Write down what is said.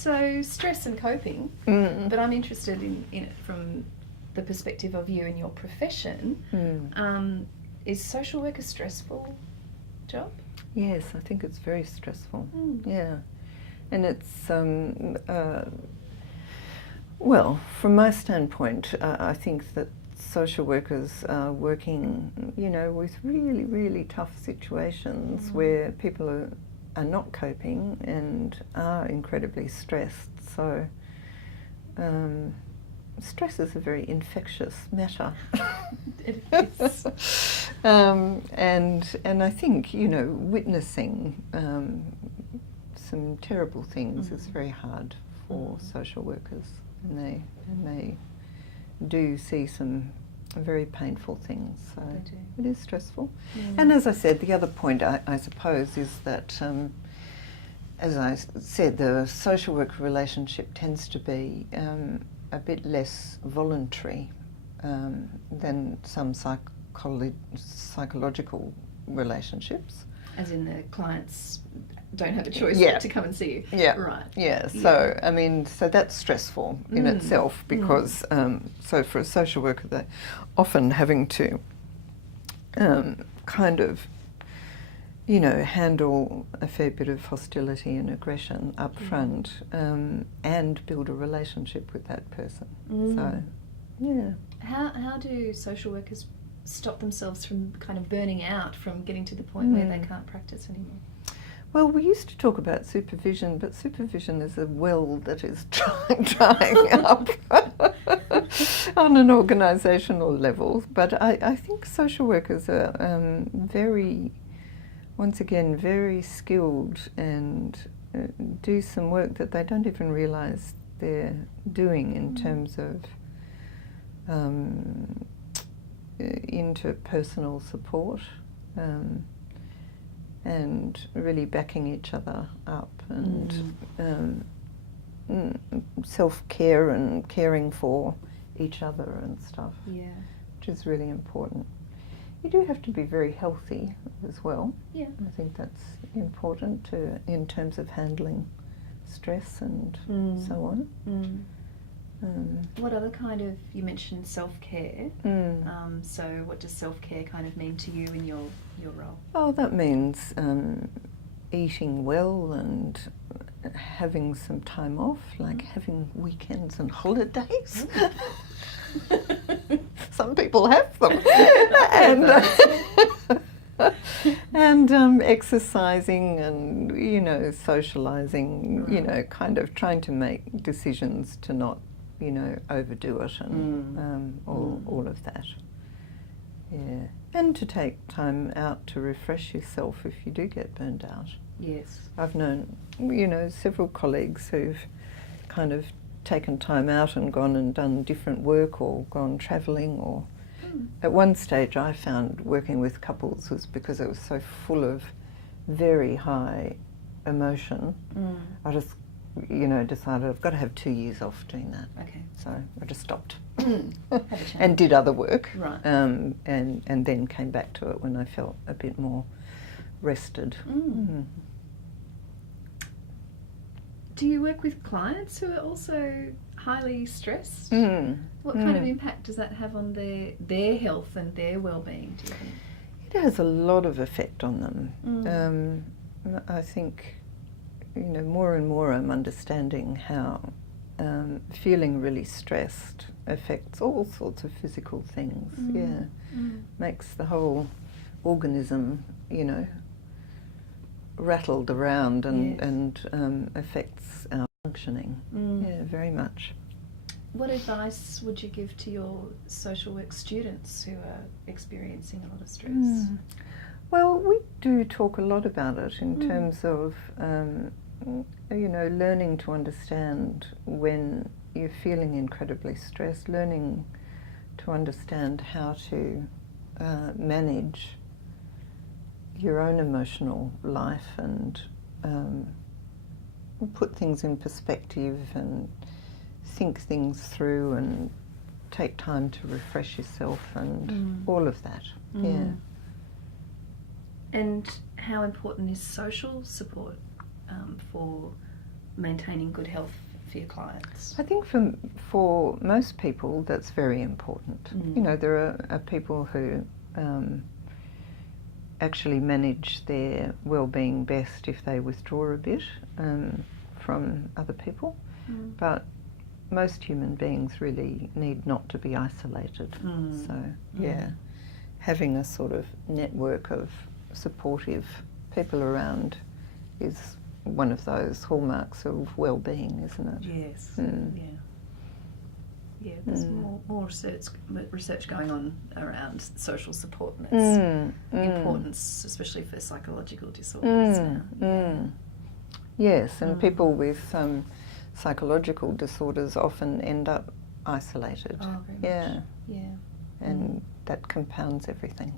So stress and coping, but I'm interested in it from the perspective of you and your profession. Is social work a stressful job? Yes, I think it's very stressful. Yeah, and it's well, from my standpoint, I think that social workers are working, with really, really tough situations where people are not coping and are incredibly stressed. So stress is a very infectious matter. It is. And I think, witnessing some terrible things is very hard for social workers, and they do see some very painful things, so it is stressful. And as I said, the other point I suppose is that, as I said, the social worker relationship tends to be a bit less voluntary than some psychological relationships. As in the clients don't have a choice to come and see you. Yeah. Right. Yeah. So so that's stressful in itself, because so for a social worker, they're often having to kind of handle a fair bit of hostility and aggression up front, and build a relationship with that person. So How do social workers stop themselves from kind of burning out, from getting to the point where they can't practice anymore? Well, we used to talk about supervision, but supervision is a well that is drying up on an organisational level. But I think social workers are once again, very skilled, and do some work that they don't even realise they're doing in terms of interpersonal support, and really backing each other up, and self-care and caring for each other and stuff, which is really important. You do have to be very healthy as well. Yeah. I think that's important in terms of handling stress and so on. What other kind of, you mentioned self-care, so what does self-care kind of mean to you in your role? Oh, that means eating well and having some time off, like having weekends and holidays. Some people have them. and exercising and, socialising, kind of trying to make decisions to not, overdo it, and all of that. Yeah. And to take time out to refresh yourself if you do get burned out. Yes. I've known, several colleagues who've kind of taken time out and gone and done different work, or gone travelling, or at one stage I found working with couples was because it was so full of very high emotion. I just decided I've got to have 2 years off doing that. Okay. So I just stopped and did other work, right. and then came back to it when I felt a bit more rested. Do you work with clients who are also highly stressed? What kind of impact does that have on their health and their well-being, do you think? It has a lot of effect on them. I think, more and more I'm understanding how feeling really stressed affects all sorts of physical things. Makes the whole organism, rattled around, and affects our functioning. Yeah, very much. What advice would you give to your social work students who are experiencing a lot of stress? Well, we do talk a lot about it in terms of, learning to understand when you're feeling incredibly stressed, learning to understand how to manage your own emotional life, and put things in perspective, and think things through, and take time to refresh yourself, and all of that. Yeah. And how important is social support for maintaining good health for your clients? I think for most people that's very important. You know, there are people who actually manage their well-being best if they withdraw a bit from other people, but most human beings really need not to be isolated. So yeah, having a sort of network of supportive people around is one of those hallmarks of well-being, isn't it? Yes. Yeah, there's more research going on around social support and its importance, especially for psychological disorders now. Yes, and people with psychological disorders often end up isolated. Oh, very much. Yeah. And that compounds everything.